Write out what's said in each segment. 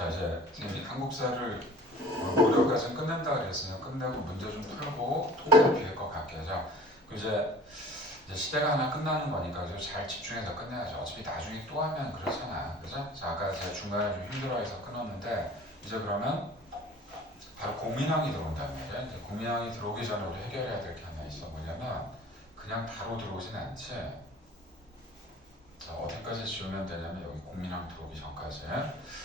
자 이제 선생님이 한국사를 고려까지 끝낸다 그랬으니까 끝내고 문제 좀 풀고 통계를 비할 것 같게 하자. 이제 시대가 하나 끝나는 거니까 잘 집중해서 끝내야죠. 어차피 나중에 또 하면 그렇잖아, 그죠? 자 아까 제가 중간에 좀 힘들어해서 끊었는데 이제 그러면 바로 공민왕이 들어온단 말이야. 이제 공민왕이 들어오기 전에 우리 해결해야 될 게 하나 있어. 뭐냐면 그냥 바로 들어오진 않지. 자 어디까지 지우면 되냐면 여기 공민왕 들어오기 전까지.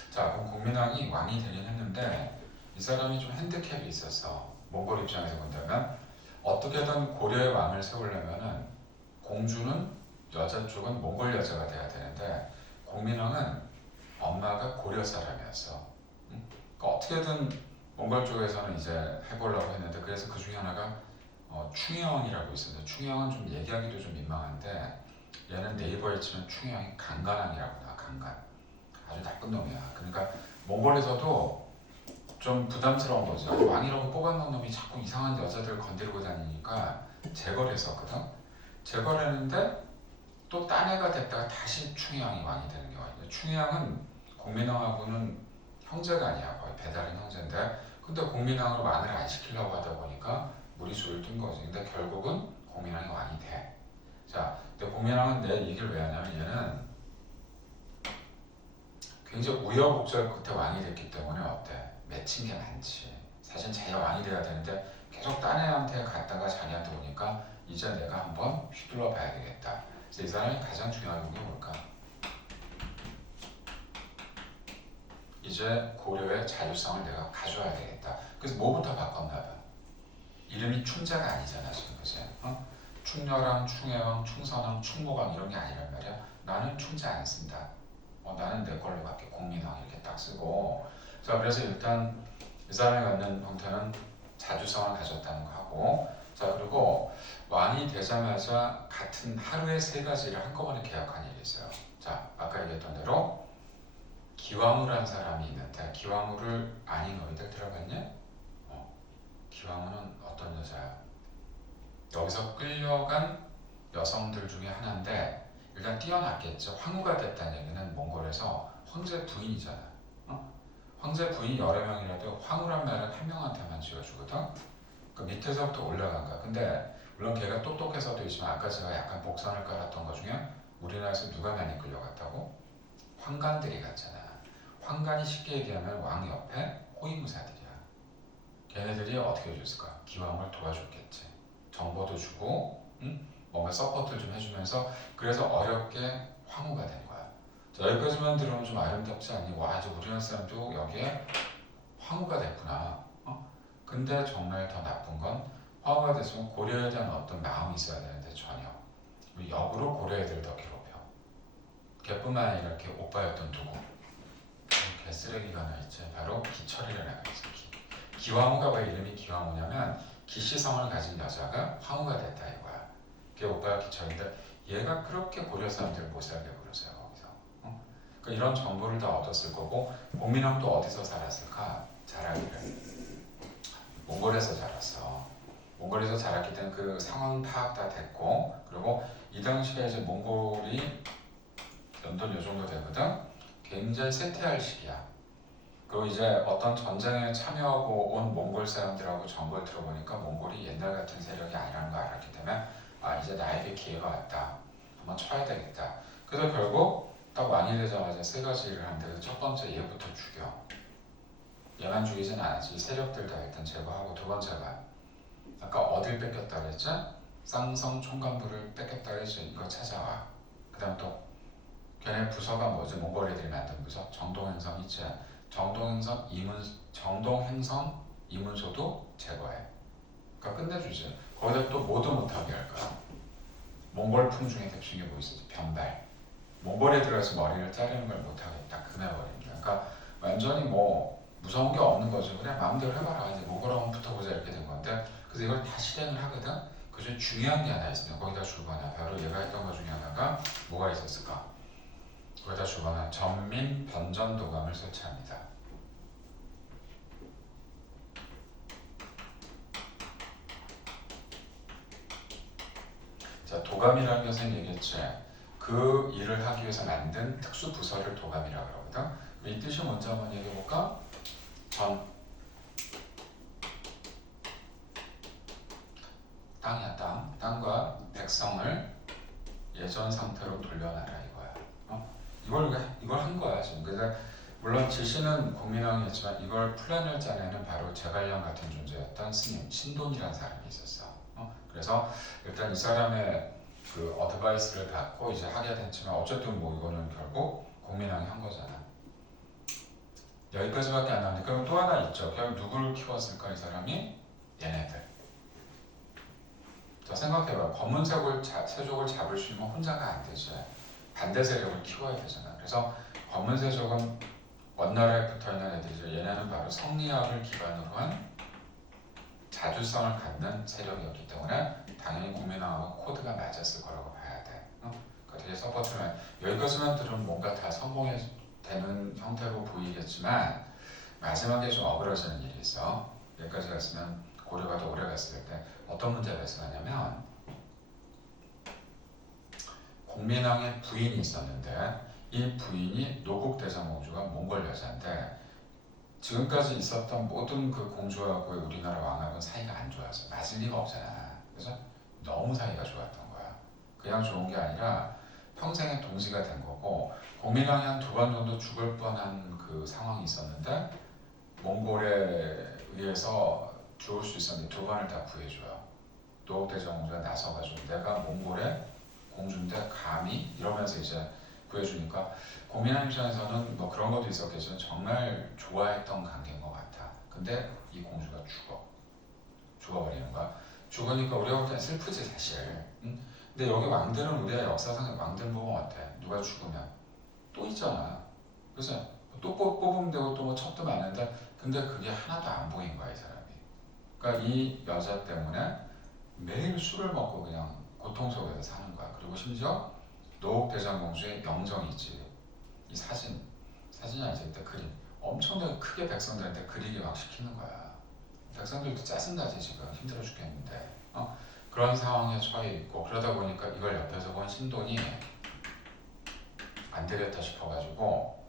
자 그럼 공민왕이 왕이 되긴 했는데 이 사람이 좀 핸디캡이 있었어. 몽골 입장에서 본다면 어떻게든 고려의 왕을 세우려면은 공주는 여자 쪽은 몽골 여자가 돼야 되는데 공민왕은 엄마가 고려 사람이었어. 그러니까 어떻게든 몽골 쪽에서는 이제 해보려고 했는데 그래서 그 중에 하나가 충혜왕이라고 있었는데 충혜왕은 좀 얘기하기도 좀 민망한데 얘는 네이버에 치면 충혜왕이 강간왕이라고 나와. 강간. 아주 나쁜 놈이야. 그러니까 몽골에서도 좀 부담스러운 거지. 왕이라고 뽑아놓은 놈이 자꾸 이상한 여자들 건드리고 다니니까 제거를 했었거든. 제거를 했는데 또 딴 애가 됐다가 다시 충혜왕이 왕이 되는 경우가 있어요. 충혜왕은 공민왕하고는 형제가 아니야. 거의 배다른 형제인데 근데 공민왕으로 왕을 안 시키려고 하다 보니까 무리수를 둔 거지. 근데 결국은 공민왕이 왕이 돼. 자, 근데 공민왕은 내 얘기를 왜 하냐면 얘는 굉장히 우여곡절 끝에 왕이 됐기 때문에 어때? 맺힌 게 많지. 사실 자기가 왕이 돼야 되는데 계속 딴 애한테 갔다가 자기한테 오니까 이제 내가 한번 휘둘러 봐야 되겠다. 그래서 이 사람이 가장 중요한 게 뭘까? 이제 고려의 자주성을 내가 가져와야 되겠다. 그래서 뭐부터 바꿨나 봐. 이름이 충자가 아니잖아 지금, 그지? 충렬왕, 충혜왕, 충선왕, 충무왕 이런 게 아니란 말이야. 나는 충자 안 쓴다. 나는 내 걸로 갈게. 공민왕 이렇게 딱 쓰고. 자 그래서 일단 이 사람이 갖는 형태는 자주성을 가졌다는 거 하고. 자 그리고 왕이 되자마자 같은 하루에 세 가지를 한꺼번에 계약한 일이 있어요. 자 아까 얘기했던 대로 기왕후라는 사람이 있는데 기왕후를 아니 너희들 들어봤냐? 기왕후는 어떤 여자야? 여기서 끌려간 여성들 중에 하나인데 일단 뛰어났겠죠. 황후가 됐다는 얘기는 몽골에서 황제 부인이잖아. 황제 부인이 여러 명이라도 황후란 말은 한 명한테만 지어주거든. 그 밑에서부터 올라간 거야. 근데 물론 걔가 똑똑해서도 있지만 아까 제가 약간 복선을 깔았던 것 중에 우리나라에서 누가 많이 끌려갔다고? 황간들이 갔잖아. 황간이 쉽게 얘기하면 왕 옆에 호위무사들이야. 걔네들이 어떻게 해줬을까? 기왕을 도와줬겠지. 정보도 주고, 뭔가 서포트를 좀 해주면서 그래서 어렵게 황후가 된 거야. 자, 여기까지만 들으면 좀 아름답지 않니? 와, 이제 우리나라 사람도 여기에 황후가 됐구나. 근데 정말 더 나쁜 건 황후가 됐으면 고려에 대한 어떤 마음이 있어야 되는데 전혀. 역으로 고려 애들 더 괴롭혀. 걔뿐만 아니라 이렇게 오빠였던 누구? 개쓰레기가 하나 있지. 바로 기철이라는 애가 있어. 기왕후가 왜 이름이 기왕후냐면 기시성을 가진 여자가 황후가 됐다 이거야. 그게 오빠가 기철인데 얘가 그렇게 고려 사람들 못 살게 굴었어요 거기서. 그러니까 이런 정보를 다 얻었을 거고 공민왕도 어디서 살았을까? 자라기를 몽골에서 자랐어. 몽골에서 자랐기 때문에 그 상황 파악 다 됐고 그리고 이 당시에 이제 몽골이 연돈 요 정도 되거든. 굉장히 쇠퇴할 시기야. 그리고 이제 어떤 전쟁에 참여하고 온 몽골 사람들하고 정보를 들어보니까 몽골이 옛날 같은 세력이 아니라는 걸 알았기 때문에 이제 나에게 기회가 왔다. 한번 쳐야 되겠다. 그래서 결국 딱 왕이 되자마자 세 가지 일을 하는데 첫 번째 얘부터 죽여. 얘만 죽이진 않았지. 이 세력들 다 일단 제거하고 두 번째가 아까 어딜 뺏겼다 그랬지? 쌍성 총관부를 뺏겼다 그랬지. 이거 찾아와. 그 다음 또 걔네 부서가 뭐지? 몽골 애들이 만든 부서? 정동행성 있지? 정동행성 이문소도 제거해. 그러니까 끝내주지. 거기다 또 뭐도 못하게 할 거야. 몽골풍 중에 대표적인 게 뭐 있었지? 변발. 몽골에 들어가서 머리를 자르는 걸 못하겠다. 끝내버립니다. 그러니까 완전히 뭐 무서운 게 없는 거죠. 그냥 마음대로 해봐라. 이제 몽골하고 붙어보자 이렇게 된 건데 그래서 이걸 다 실행을 하거든. 그 중에 중요한 게 하나 있습니다. 거기다 주거나 바로 얘가 했던 것 중에 하나가 뭐가 있었을까? 거기다 주거나 전민 변전도감을 설치합니다. 자, 도감이라는 게 선생님 얘기했지. 그 일을 하기 위해서 만든 특수 부서를 도감이라고 그러거든. 이 뜻이 뭔지 한번 얘기해 볼까? 땅이야, 땅과 백성을 예전 상태로 돌려놔라 이거야. 이걸 한 거야 지금. 그래서 물론 지시는 공민왕이었지만 이걸 플랜을 짜내는 바로 제갈량 같은 존재였던 스님 신돈이라는 사람이 있었어. 그래서 일단 이 사람의 그 어드바이스를 받고 이제 하게 됐지만 어쨌든 뭐 이거는 결국 공민왕이 한 거잖아. 여기까지밖에 안 나오는데 그럼 또 하나 있죠. 결국 누구를 키웠을까 이 사람이? 얘네들. 자 생각해봐. 검은색을 세족을 잡을 수 있는 혼자가 안 되지. 반대 세력을 키워야 되잖아. 그래서 검은 세족은 원나라에 붙어있는 애들이죠. 얘네는 바로 성리학을 기반으로 한 자주성을 갖는 세력이었기 때문에 당연히 공민왕하고 코드가 맞았을 거라고 봐야 돼. 되게 서포트면 여기까지만 들으면 뭔가 다 성공되는 형태로 보이겠지만 마지막에 좀 어그러지는 일이 있어. 여기까지 갔으면 고려가 더 오래 갔을 때 어떤 문제가 발생하냐면 공민왕의 부인이 있었는데 이 부인이 노국대장공주가 몽골 여자인데 지금까지 있었던 모든 그 공주하고 우리나라 왕하고는 사이가 안 좋아서 맞을 리가 없잖아. 그래서 너무 사이가 좋았던 거야. 그냥 좋은 게 아니라 평생의 동지가 된 거고 공민왕이 한 2번 정도 죽을 뻔한 그 상황이 있었는데 몽골에 의해서 죽을 수 있었는데 2번을 다 구해줘요. 노국대장공주가 나서가지고 내가 몽골의 공주인데 감히 이러면서 이제 구해주니까 공민왕 입장에서는 뭐 그런 것도 있었겠지만 정말 좋아했던 관계인 것 같아. 근데 이 공주가 죽어버리는 거야. 죽으니까 우리가 볼 땐 슬프지 사실. 응? 근데 여기 왕들은 우리가 역사상 왕들 보면 어때? 누가 죽으면 또 있잖아. 그래서 또 뽑으면 되고 또 뭐 첩도 많은데 근데 그게 하나도 안 보인 거야 이 사람이. 그러니까 이 여자 때문에 매일 술을 먹고 그냥 고통 속에서 사는 거야. 그리고 심지어 노국대장공주의 영정이 있지. 이 사진이 아니지 그때 그림 엄청나게 크게 백성들한테 그리게 막 시키는 거야. 백성들도 짜증나지 지금 힘들어 죽겠는데 그런 상황에 처해 있고 그러다 보니까 이걸 옆에서 본 신돈이 안 되겠다 싶어가지고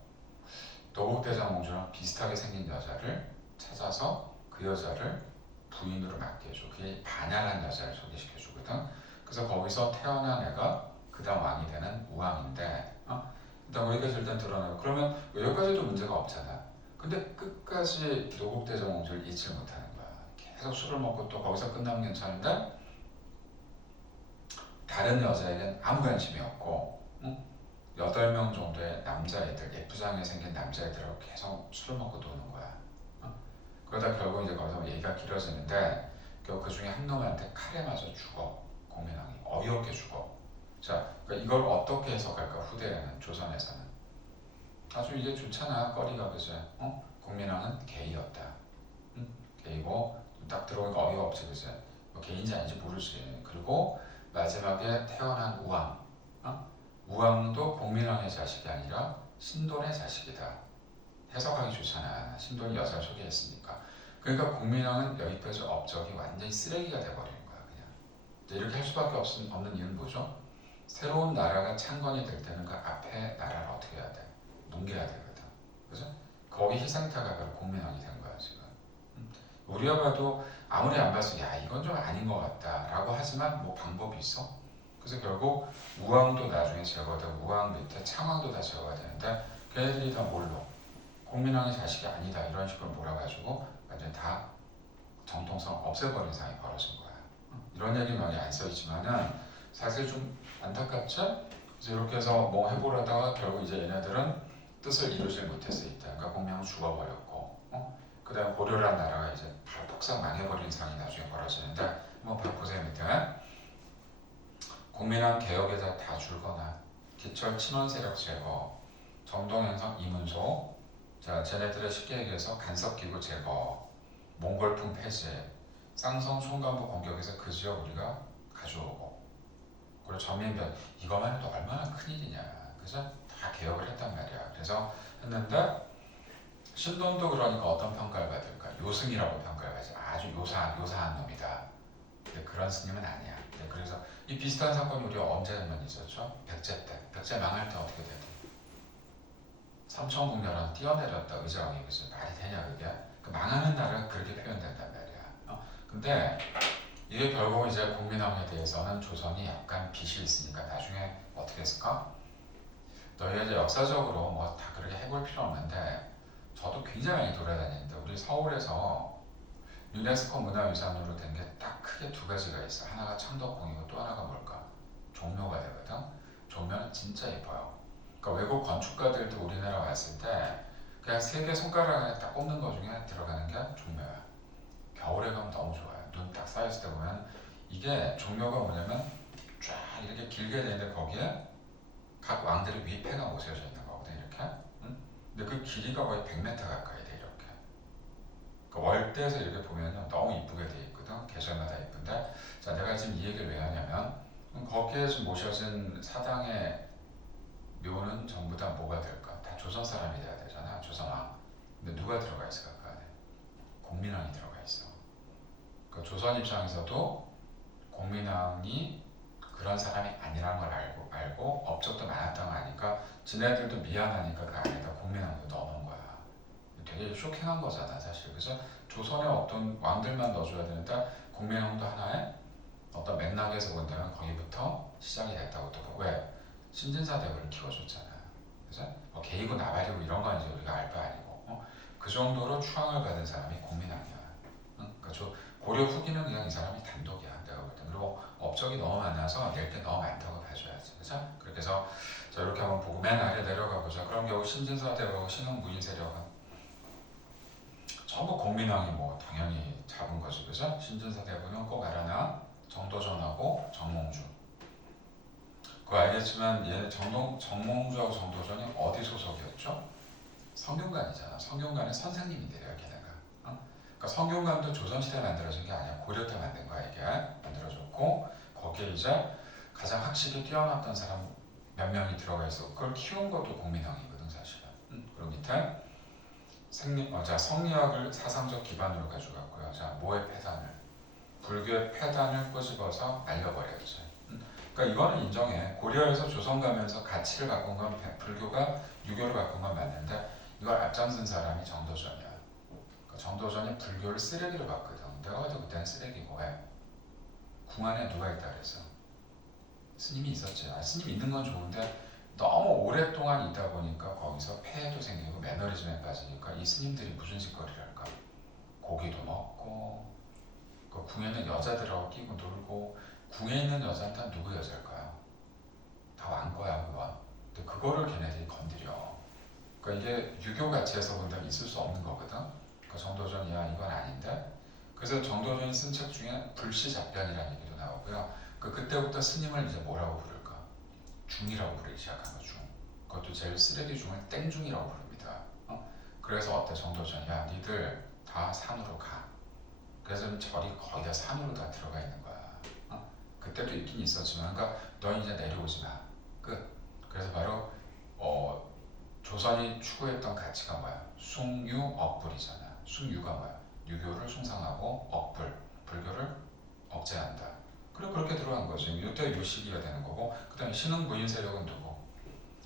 노국대장공주랑 비슷하게 생긴 여자를 찾아서 그 여자를 부인으로 맡겨줘. 그게 반야란 여자를 소개시켜주거든. 그래서 거기서 태어난 애가 그 다음 왕이 되는 우왕인데 일단 여기까지 일단 드러나고 그러면 여기까지도 문제가 없잖아. 근데 끝까지 노국대장공주를 잊지 못하는 거야. 계속 술을 먹고 또 거기서 끝나면 괜찮은데 다른 여자에겐 아무 관심이 없고 8명 정도의 남자애들 예쁘장하게 생긴 남자애들하고 계속 술을 먹고 노는 거야. 그러다 결국 이제 거기서 얘기가 길어지는데 결국 그 중에 한 놈한테 칼에 맞아 죽어. 공민왕이 어이없게 죽어. 자, 그러니까 이걸 어떻게 해석할까 후대에는 조선에서는 아주 이게 좋잖아 거리가 그죠? 공민왕은 게이였다. 게이고 딱 들어오니까 어이가 없지 그죠? 뭐 게이인지 아닌지 모르지. 그리고 마지막에 태어난 우왕, 우왕도 공민왕의 자식이 아니라 신돈의 자식이다. 해석하기 좋잖아. 신돈이 여자를 소개했으니까. 그러니까 공민왕은 여기까지 업적이 완전히 쓰레기가 돼버리는 거야 그냥. 이렇게 할 수밖에 없는 이유는 뭐죠? 새로운 나라가 창건이 될 때는 그 앞에 나라를 어떻게 해야 돼? 뭉개야 되거든. 그죠? 거기 희생자가 바로 공민왕이 된 거야 지금. 우리가 봐도 아무리 안 봐서 야 이건 좀 아닌 것 같다 라고 하지만 뭐 방법이 있어? 그래서 결국 우왕도 나중에 제거되고 우왕 밑에 창왕도 다 제거가 되는데 걔네들이 다 뭘로? 공민왕의 자식이 아니다 이런 식으로 몰아가지고 완전 다 정통성 없애버린 상황이 벌어진 거야. 이런 얘기 많이 안 써있지만은 사실 좀 안타깝지? 그래서 이렇게 해서 뭐 해보려다가 결국 이제 얘네들은 뜻을 이루지 못했을 때 그러니까 공명은 죽어버렸고 그 다음 고려라는 나라가 이제 바로 폭삭 망해버린 상황이 나중에 벌어지는데 뭐 바로 보세요 밑에 공민왕 개혁에다 다 줄거나 기철 친원 세력 제거 정동현성 이문소 자 쟤네들의 쉽게 얘기해서 간섭기구 제거 몽골풍 폐지 쌍성 총간부 공격에서 그 지역 우리가 가져오고 그리고 전민변 이거만 해도 얼마나 큰일이냐 그래서 다 개혁을 했단 말이야. 그래서 했는데 신돈도 그러니까 어떤 평가를 받을까? 요승이라고 평가를 받지. 아주 요사한 놈이다. 근데 그런 스님은 아니야. 근데 그래서 이 비슷한 사건이 우리가 언제 한번 있었죠? 백제 때. 백제 망할 때 어떻게 되든 삼천궁녀랑 뛰어내렸다 의지왕이. 그래서 말이 되냐 그게? 그 망하는 나라가 그렇게 표현된단 말이야. 근데 이게 결국은 이제 국민왕에 대해서는 조선이 약간 빚이 있으니까 나중에 어떻게 했을까? 너희가 이제 역사적으로 뭐 다 그렇게 해볼 필요 없는데 저도 굉장히 많이 돌아다니는데 우리 서울에서 유네스코 문화유산으로 된 게 딱 크게 두 가지가 있어. 하나가 창덕궁이고 또 하나가 뭘까? 종묘가 되거든. 종묘는 진짜 예뻐요. 그러니까 외국 건축가들도 우리나라 왔을 때 그냥 세 개 손가락 안에 딱 꼽는 거 중에 들어가는 게 종묘야. 겨울에 가면 너무 좋아요. 눈 딱 쌓였을 때 보면 이게 종묘가 뭐냐면 쫙 이렇게 길게 되는데 거기에 각 왕들의 위패가 모셔져 있는 거거든 이렇게. 응? 근데 그 길이가 거의 100m 가까이 돼 이렇게. 그 월대에서 이렇게 보면요 너무 이쁘게 돼 있거든. 계절마다 이쁜데 자 내가 지금 이 얘기를 왜 하냐면 거기에 좀 모셔진 사당의 묘는 전부 다 뭐가 될까? 다 조선 사람이 돼야 되잖아. 조선왕. 근데 누가 들어가 있을까 그 안에? 공민왕이 들어가 있어. 그 조선 입장에서도 공민왕이 그런 사람이 아니라는 걸 알고 업적도 많았다는 걸 아니까 지네들도 미안하니까 그 안에다 공민왕도 넣어놓은 거야. 되게 쇼킹한 거잖아 사실. 그래서 조선의 어떤 왕들만 넣어줘야 되는데 공민왕도 하나의 어떤 맥락에서 본다면 거기부터 시작이 됐다고 또 보고. 왜? 신진사 대우를 키워줬잖아. 그죠? 뭐 개이고 나발이고 이런 건 이제 우리가 알 바 아니고 그 정도로 추앙을 받은 사람이 공민왕이야. 응? 그러니까 고려 후기는 그냥 이 사람이 단독이야 내가 볼 때. 그리고 업적이 너무 많아서 낼 게 너무 많다고 봐줘야지. 그죠? 그렇게 해서 자 이렇게 한번 보고 맨 아래 내려가 보자. 그럼 겨우 신진사 대우하고 신흥무인 세력은 전부 공민왕이 뭐 당연히 잡은 거지. 그죠? 신진사 대부는 꼭 알아놔. 정도전하고 정몽주. 그거 알겠지만 얘 정몽주하고 정도전이 어디 소속이었죠? 성균관이잖아. 성균관의 선생님인데요, 걔네가. 그러니까 성균관도 조선시대에 만들어진 게 아니야. 고려 때 만든 거야 이게. 만들어졌고 거기에 이제 가장 학식이 뛰어났던 사람 몇 명이 들어가 있어. 그걸 키운 것도 공민왕이거든 사실은. 그리고 밑에 자 성리학을 사상적 기반으로 가져갔고요. 자 뭐의 폐단을? 불교의 폐단을 꼬집어서 날려버렸지. 그러니까 이거는 인정해. 고려에서 조선 가면서 가치를 바꾼 건 불교가 유교를 바꾼 건 맞는데 이걸 앞장선 사람이 정도전이야. 그러니까 정도전이 불교를 쓰레기로 봤거든. 내가 봐도 그때는 쓰레기고. 왜? 궁 안에 누가 있다 그랬어? 스님이 있었지. 스님 있는 건 좋은데 너무 오랫동안 있다 보니까 거기서 폐해도 생기고 매너리즘에 빠지니까 이 스님들이 무슨 짓거리를 할까? 고기도 먹고 그 궁에는 여자들하고 끼고 놀고. 궁에 있는 여자는 다 누구 여자일까요? 다 왕거야 그건. 근데 그거를 걔네들이 건드려. 그러니까 이게 유교 가치에서 본다면 있을 수 없는 거거든. 그러니까 정도전이야 이건 아닌데. 그래서 정도전이 쓴 책 중에 불시잡변이라는 얘기도 나오고요. 그때부터 스님을 이제 뭐라고 부를까? 중이라고 부르기 시작한 거 중. 그것도 제일 쓰레기 중을 땡중이라고 부릅니다. 그래서 어때 정도전이야 니들 다 산으로 가. 그래서 절이 거의 다 산으로 다 들어가 있는 거야. 그때도 있긴 있었지만, 그러니까 너 이제 내려오지 마. 끝. 그래서 바로 조선이 추구했던 가치가 뭐야? 숭유 억불이잖아. 숭유가 뭐야? 유교를 숭상하고 억불, 불교를 억제한다. 그리고 그렇게 들어간 거지. 이때 요 시기가 되는 거고, 그다음에 신흥 부인 세력은 누구?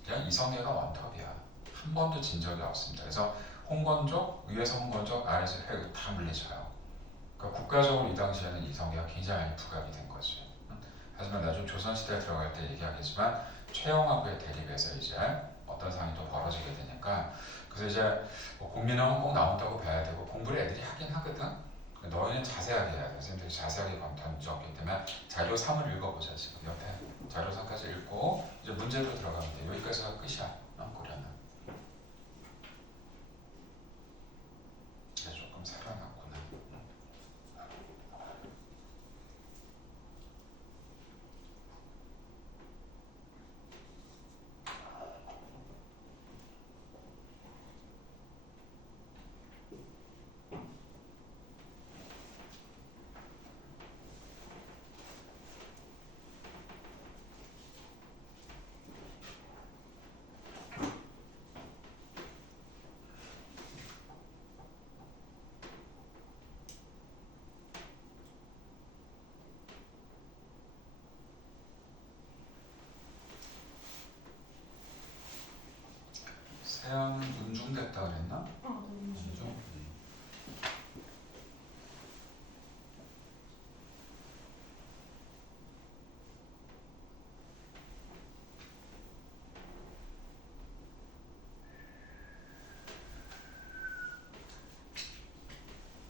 그냥 이성계가 원톱이야. 한 번도 진 적이 없습니다. 그래서 홍건족, 위에서 홍건족, 아래에서 회의 다 물리쳐요. 그러니까 국가적으로 이 당시에는 이성계가 굉장히 부각이 된 거지. 하지만 나중 조선시대에 들어갈 때 얘기하겠지만 최영하고의 대립에서 이제 어떤 상황이 또 벌어지게 되니까. 그래서 이제 뭐 국민학은 꼭 나온다고 봐야 되고 공부를 애들이 하긴 하거든. 너희는 자세하게 해야 돼. 선생님들이 자세하게 던졌기 때문에 자료 3을 읽어보자. 지금 옆에 자료 3까지 읽고 이제 문제로 들어가면 돼. 여기까지가 끝이야. 고려는. 이제 조금 살아났구나. 세연은 운중됐다 그랬나? 너무 운중?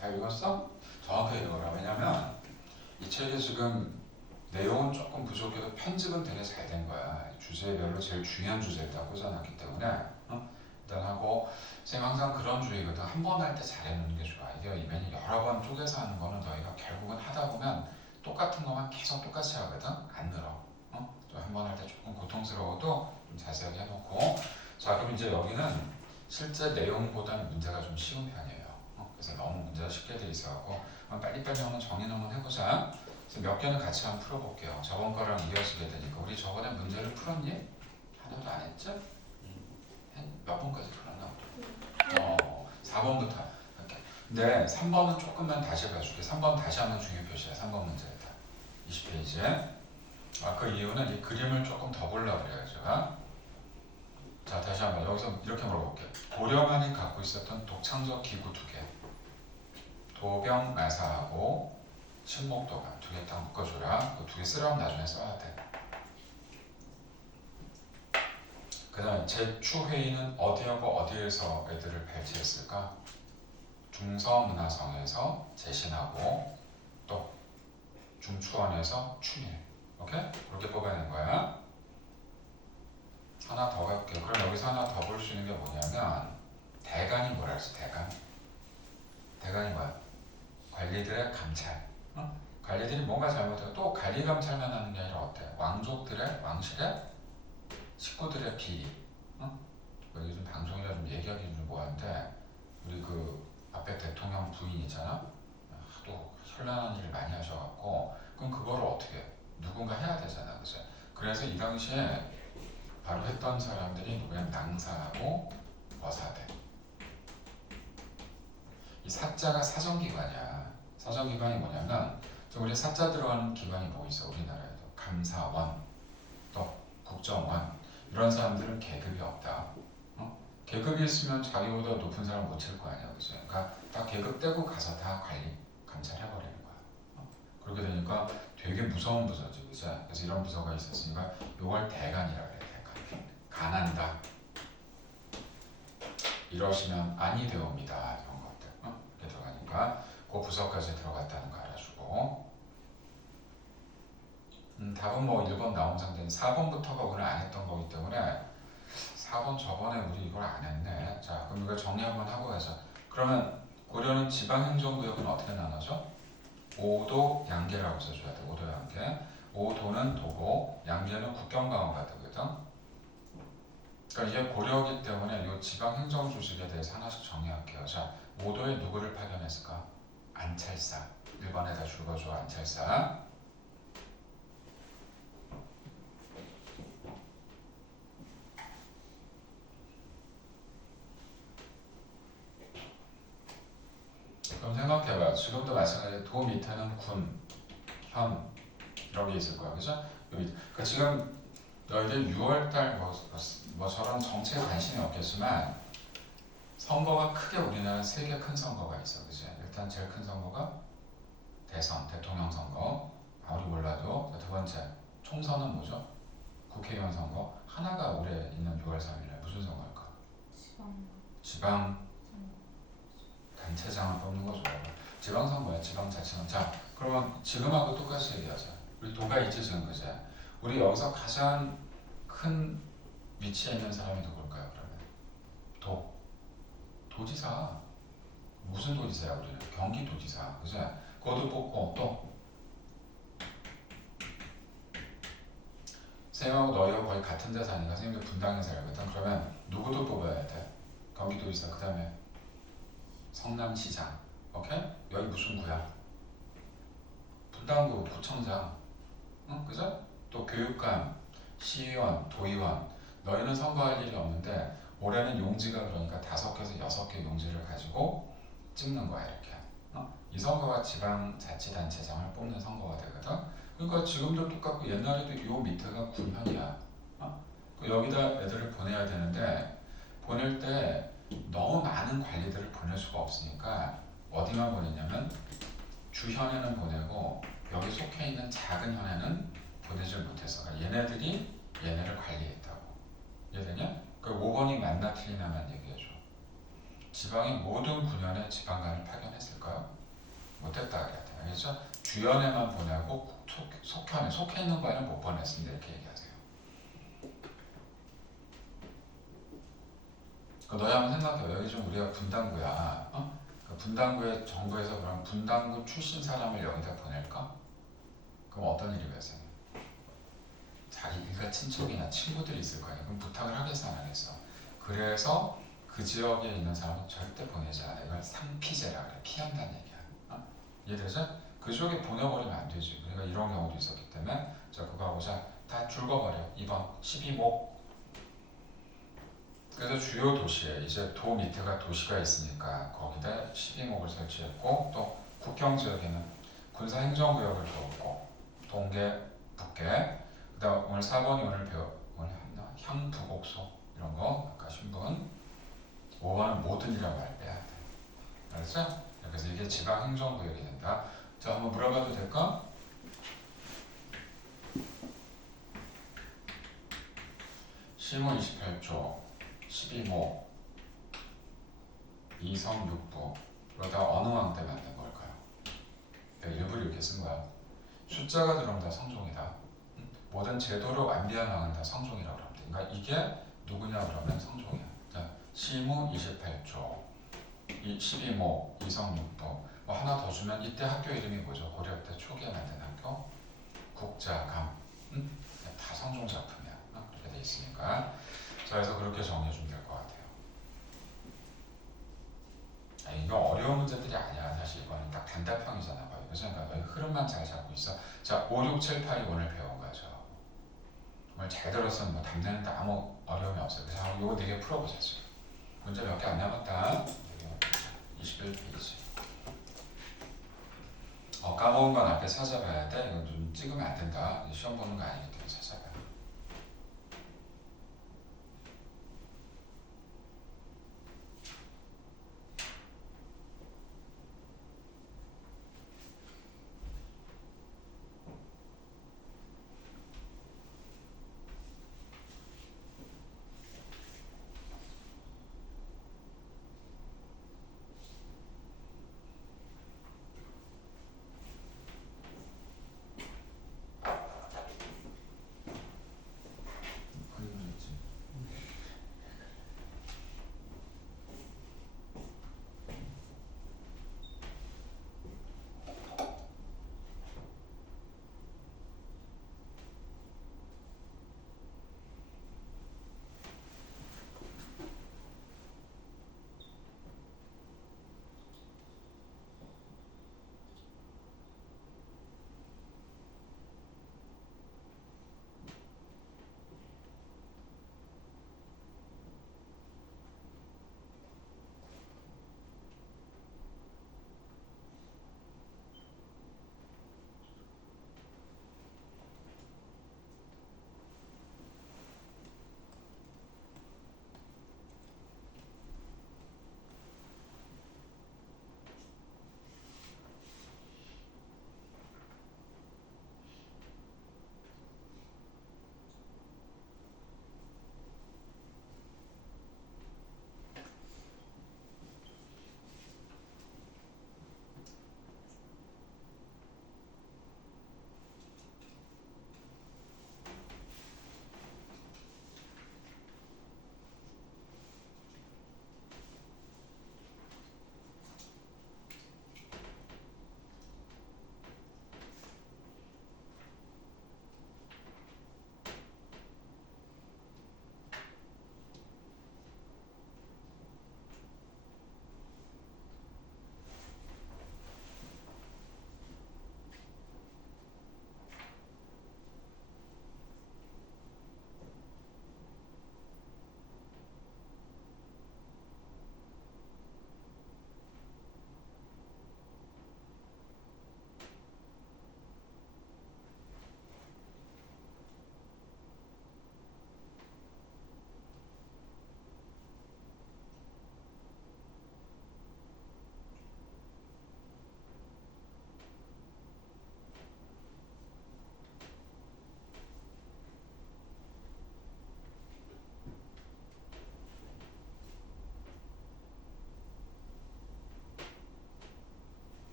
다 읽었어? 정확하게 읽어라. 왜냐면 이 책이 지금 내용은 조금 부족해도 편집은 되게 잘 된 거야. 주제별로 제일 중요한 주제에다 꽂아놨기 때문에 일단 하고 선생님 항상 그런 주의거든. 한 번 할 때 잘해놓는 게 좋아. 이게 이벤이 여러 번 쪼개서 하는 거는 너희가 결국은 하다 보면 똑같은 것만 계속 똑같이 하거든. 안 늘어. 또 한 번 할 때 조금 고통스러워도 좀 자세하게 해놓고 자 그럼 이제 여기는 실제 내용보다는 문제가 좀 쉬운 편이에요. 그래서 너무 문제가 쉽게 돼 있어갖고 빨리빨리 한번 정리는 한번 해보자. 그래서 몇 개는 같이 한번 풀어볼게요. 저번 거랑 이어지게 되니까 우리 저번에 문제를 풀었니? 하나도 안 했죠? 몇 번까지 풀었나? 4번부터 할게. 근데 3번은 조금만 다시 봐줄게. 3번 다시 한번 중요 표시야. 3번 문제다. 20페이지에. 그 이유는 이 그림을 조금 더 보려고 그래요. 제가. 자 다시 한번 여기서 이렇게 물어볼게요. 고려만이 갖고 있었던 독창적 기구 2개. 도병마사하고 침목도감 2개 딱 묶어줘라. 그 2개 쓰라면 나중에 써야 돼. 그 다음 제추회의는 어디하고 어디에서 애들을 배치했을까? 중서문화성에서 재신하고 또 중추원에서 추밀. 오케이? 그렇게 뽑아낸 거야. 하나 더 갈게요. 그럼 여기서 하나 더 볼 수 있는 게 뭐냐면 대간이 뭐라 했어? 대간이 뭐야? 관리들의 감찰. 관리들이 뭔가 잘못해도 또 관리 감찰만 하는 게 아니라 어때? 왕실의 식구들의 비리. 요즘 방송이라 좀 얘기하기 좀 뭐한데 우리 그 앞에 대통령 부인 있잖아. 하도 현란한 일을 많이 하셔갖고 그럼 그거를 어떻게 해? 누군가 해야 되잖아, 그죠? 그래서 이 당시에 바로 했던 사람들이 누구냐? 낭사하고 어사대. 이 사자가 사정기관이야. 사정기관이 뭐냐면 우리 사자 들어가는 기관이 뭐 있어? 우리나라에도 감사원, 또 국정원 이런 사람들은 계급이 없다. 계급이 있으면 자기보다 높은 사람 못 칠 거 아니야, 그죠? 그러니까 다 계급 떼고 가서 다 관리 감찰해버리는 거야. 그렇게 되니까 되게 무서운 부서지, 그죠? 그래서 이런 부서가 있었으니까 이걸 대간이라 그래. 대간. 간한다. 이러시면 아니 되옵니다. 이런 것들. 이렇게 들어가니까 그 부서까지 들어갔다는 거 알아주고. 답은 뭐 1번 나온 상태인 4번부터가 오늘 안 했던 거기 때문에 4번 저번에 우리 이걸 안 했네. 자 그럼 이걸 정리 한번 하고 가자. 그러면 고려는 지방행정구역은 어떻게 나눠져? 5도 양계라고 써줘야 돼. 5도 양계. 5도는 도고 양계는 국경강원받거든. 그러니까 이게 고려이기 때문에 이 지방행정조직에 대해서 하나씩 정리할게요. 자 5도에 누구를 파견했을까? 안찰사. 1번에다 줄거줘. 안찰사. 그럼 생각해봐. 지금도 마찬가지로 도 밑에는 군, 현 이런 게 있을 거야, 그죠? 그러니까 지금 너희들 6월달 뭐 저런 정치에 관심이 없겠지만 선거가 크게 우리나라 3개 큰 선거가 있어, 그죠? 일단 제일 큰 선거가 대선, 대통령 선거. 아무리 몰라도 두 번째 총선은 뭐죠? 국회의원 선거. 하나가 올해 있는 6월 3일에 무슨 선거일까? 지방 단체장을 뽑는 거죠. 지방선거야, 지방자치는. 자, 그러면 지금하고 똑같이 얘기하자. 우리 도가 있지 지금, 그제? 우리 여기서 가장 큰 위치에 있는 사람이 누굴까요? 그러면 도지사. 무슨 도지사야 우리는? 경기도지사, 그제? 그것도 뽑고 또 선생님하고 너희하고 거의 같은 데 사니까 선생님도 분당에 살거든. 그러면 누구도 뽑아야 돼? 경기도지사. 그 다음에 성남시장. 오케이? 여기 무슨 구야? 분당구 구청장. 그죠? 또 교육감, 시의원, 도의원. 너희는 선거할 일이 없는데 올해는 용지가 그러니까 5개에서 6개 용지를 가지고 찍는 거야, 이렇게. 이 선거가 지방자치단체장을 뽑는 선거가 되거든. 그러니까 지금도 똑같고 옛날에도 요 밑에가 군현이야. 여기다 애들을 보내야 되는데 보낼 때 너무 많은 관리들을 보낼 수가 없으니까 어디만 보내냐면 주현에는 보내고 여기 속해 있는 작은 현에는 보내질 못해서 그러니까 얘네들이 얘네를 관리했다고. 이해되냐? 그 5번이 맞나 틀리나만 얘기해줘. 지방의 모든 군현에 지방관을 파견했을까요? 못했다 그랬다. 알겠죠? 주연에만 보내고 속현에 속해 있는 거에는 못 보냈습니다. 이렇게 얘기하세요. 너희 한번 생각해. 여기 지금 우리가 분당구야. 분당구의 정부에서 그럼 분당구 출신 사람을 여기다 보낼까? 그럼 어떤 일이 발생해? 자기 일가 친척이나 친구들이 있을 거야. 그럼 부탁을 하겠어 안 하겠어? 그래서 그 지역에 있는 사람은 절대 보내지 않아. 이걸 상피제라 그래. 피한다는 얘기야. 이해되죠? 그 지역에 보내버리면 안 되지. 우리가 이런 경우도 있었기 때문에 자 그거 하고자 다 줄거버려. 2번 12목. 그래서 주요 도시에 이제 도 밑에가 도시가 있으니까 거기다 12목을 설치했고 또 국경 지역에는 군사행정구역을 두었고 동계, 북계 그다음 오늘 4번이 오늘 했나? 향부곡소 이런 거 아까 신분 5번은 모든이라고 말 빼야 돼. 알았죠? 그래서 이게 지방행정구역이 된다. 자 한번 물어봐도 될까? 시문 28조 12모 이성 6부 그러다 어느 왕 때 만든 걸까요? 내가 일부러 이렇게 쓴 거야. 숫자가 들어오면 다 성종이다. 모든 제도를 완비한 왕은 다 성종이라고 그러면 돼. 그러니까 이게 누구냐 그러면 성종이야. 자, 시무 28조 12모 이성 6부 뭐 하나 더 주면 이때 학교 이름이 뭐죠? 고려 때 초기에 만든 학교 국자감 다 성종 작품이야. 그렇게 돼 있으니까 자 그래서 그렇게 정리해주면 될 것 같아요. 이거 어려운 문제들이 아니야. 사실 이거는 딱 단답형이잖아. 그래서 그러니까 너희 흐름만 잘 잡고 있어. 자 5, 6, 7, 8이 오늘 배운 거죠. 오늘 잘 들었으면 뭐 답내는데 아무 어려움이 없어요. 그래서 이거 4개 풀어보자. 지금. 문제 몇 개 안 남았다. 21페이지. 까먹은 건 앞에 찾아봐야 돼. 이거 좀 찍으면 안 된다. 시험 보는 거 아니기 때문에 찾아봐.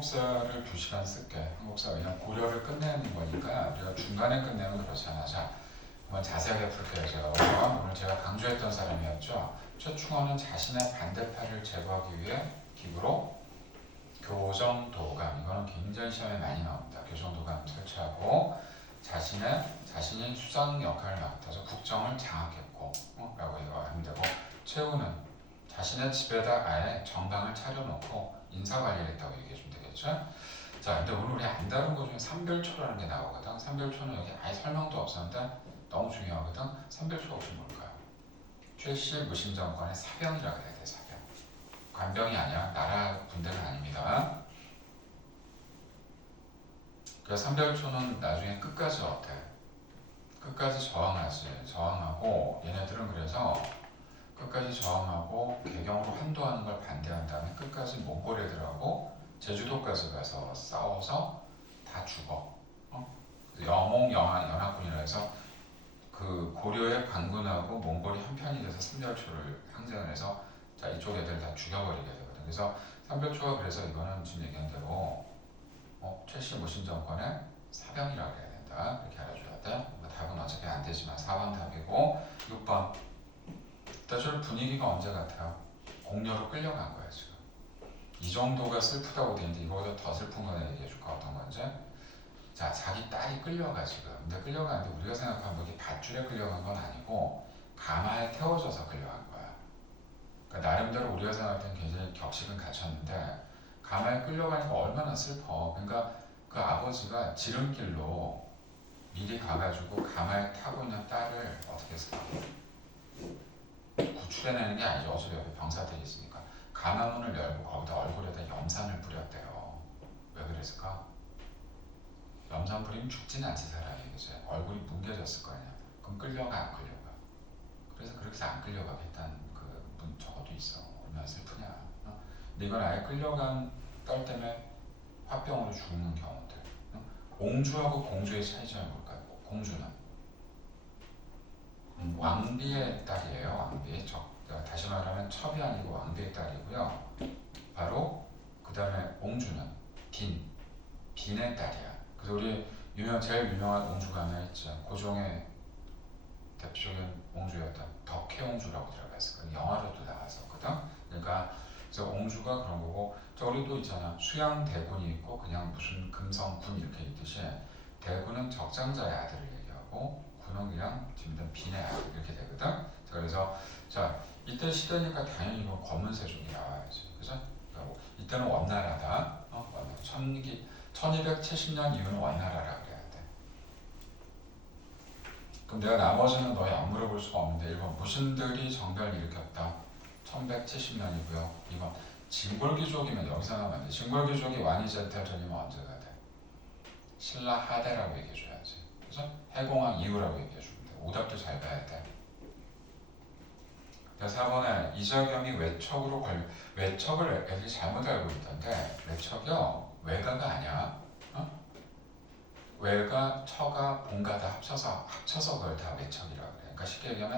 한국사를 2시간 쓸게. 한국사 그냥 고려를 끝내는 거니까 우리가 중간에 끝내면 그렇잖아. 자, 한번 자세하게 풀게요. 제가 오늘 제가 강조했던 사람이었죠. 최충원은 자신의 반대팔을 제거하기 위해 기부로 교정도감, 이거는 굉장히 시험에 많이 나옵니다. 교정도감 설치하고 자신이 수장 역할을 맡아서 국정을 장악했고 라고 하면 되고, 최우는 자신의 집에다 아예 정당을 차려놓고 인사관리를 했다고 얘기해주면 되겠죠. 자, 근데 오늘 우리 안 다룬 것 중에 삼별초라는 게 나오거든. 삼별초는 여기 아예 설명도 없었는데 너무 중요하거든. 삼별초가 혹시 뭘까요? 최씨 무신정권의 사병이라고 해야 돼. 사병. 관병이 아니야. 나라 군대는 아닙니다. 그래서 삼별초는 나중에 끝까지 어때? 끝까지 저항하고 얘네들은 그래서 끝까지 저항하고 개경으로 한도하는 걸 반대한 다음에 끝까지 몽골 애들하고 제주도까지 가서 싸워서 다 죽어. 영몽연합군이라 해서 그 고려의 반군하고 몽골이 한편이 돼서 삼별초를 항쟁을 해서 자, 이쪽 애들 다 죽여버리게 되거든. 그래서 삼별초가 그래서 이거는 지금 얘기한 대로 최씨 무신 정권의 사병이라고 해야 된다. 이렇게 알아줘야 돼. 답은 어차피 안 되지만 4번 답이고 6번. 대체 분위기가 언제 같아요? 공녀로 끌려간 거야 지금. 이 정도가 슬프다고 돼 있는데 이거보다 더 슬픈 거는 얘기해 줄까? 어떤 건지. 자, 자기 딸이 끌려가 지금. 근데 끌려가는데 우리가 생각하면 이게 밧줄에 끌려간 건 아니고 가마에 태워져서 끌려간 거야. 그러니까 나름대로 우리가 생각할 땐 굉장히 격식은 갖췄는데 가마에 끌려가니까 얼마나 슬퍼. 그러니까 그 아버지가 지름길로 미리 가가지고 가마에 타고 있는 딸을 어떻게 했을까? 구출해내는 게 아니죠. 어차피 옆에 병사들이 있으니까. 가마문을 열고 거기다 얼굴에다 염산을 뿌렸대요. 왜 그랬을까? 염산 뿌리면 죽진 않지 사람이. 그치? 얼굴이 뭉개졌을 거 아니야. 그럼 끌려가 안 끌려가? 그래서 그렇게 해서 안 끌려가겠다는 그 적어도 있어. 얼마나 슬프냐. 근데 이건 아예 끌려간 딸 때문에 화병으로 죽는 경우들. 옹주하고 공주의 차이점이 뭘까요? 공주는 왕비의 딸이에요. 왕비. 다시 말하면 첩이 아니고 왕비의 딸이고요. 바로 그 다음에 옹주는 빈의 딸이야. 그래서 우리 제일 유명한 옹주가 하나 있죠. 고종의 대표적인 옹주였던 덕혜옹주라고 들어가 있어. 영화로도 나왔었거든. 그러니까 그래서 옹주가 그런 거고, 저 우리 또 있잖아. 수양대군이 있고 그냥 무슨 금성군 이렇게 있듯이 대군은 적장자의 아들을 얘기하고 군은 그냥 지금 빈의 아들 이렇게 되거든. 그래서 자, 이때 시대니까 당연히 이건 검은세족이 나와야지. 그죠? 이때는 원나라다. 원나라. 1270년 이후는 원나라라 그래야 돼. 그럼 내가 나머지는 너희 안 물어볼 수가 없는데 1번 무신들이 정변을 일으켰다. 1170년이고요. 2번 진골귀족이면 여기서 나오면 안 돼. 진골귀족이 완이제태전이면 언제가 돼? 신라 하대라고 얘기해줘야지. 그죠? 해공왕 이후라고 얘기해주면 돼. 오답도 잘 봐야 돼. 4번에 이자겸이 외척을 애들이 잘못 알고 있던데 외척이요 외가가 아니야. 외가, 처가, 본가 다 합쳐서 그걸 다 외척이라고 그래. 그러니까 쉽게 얘기하면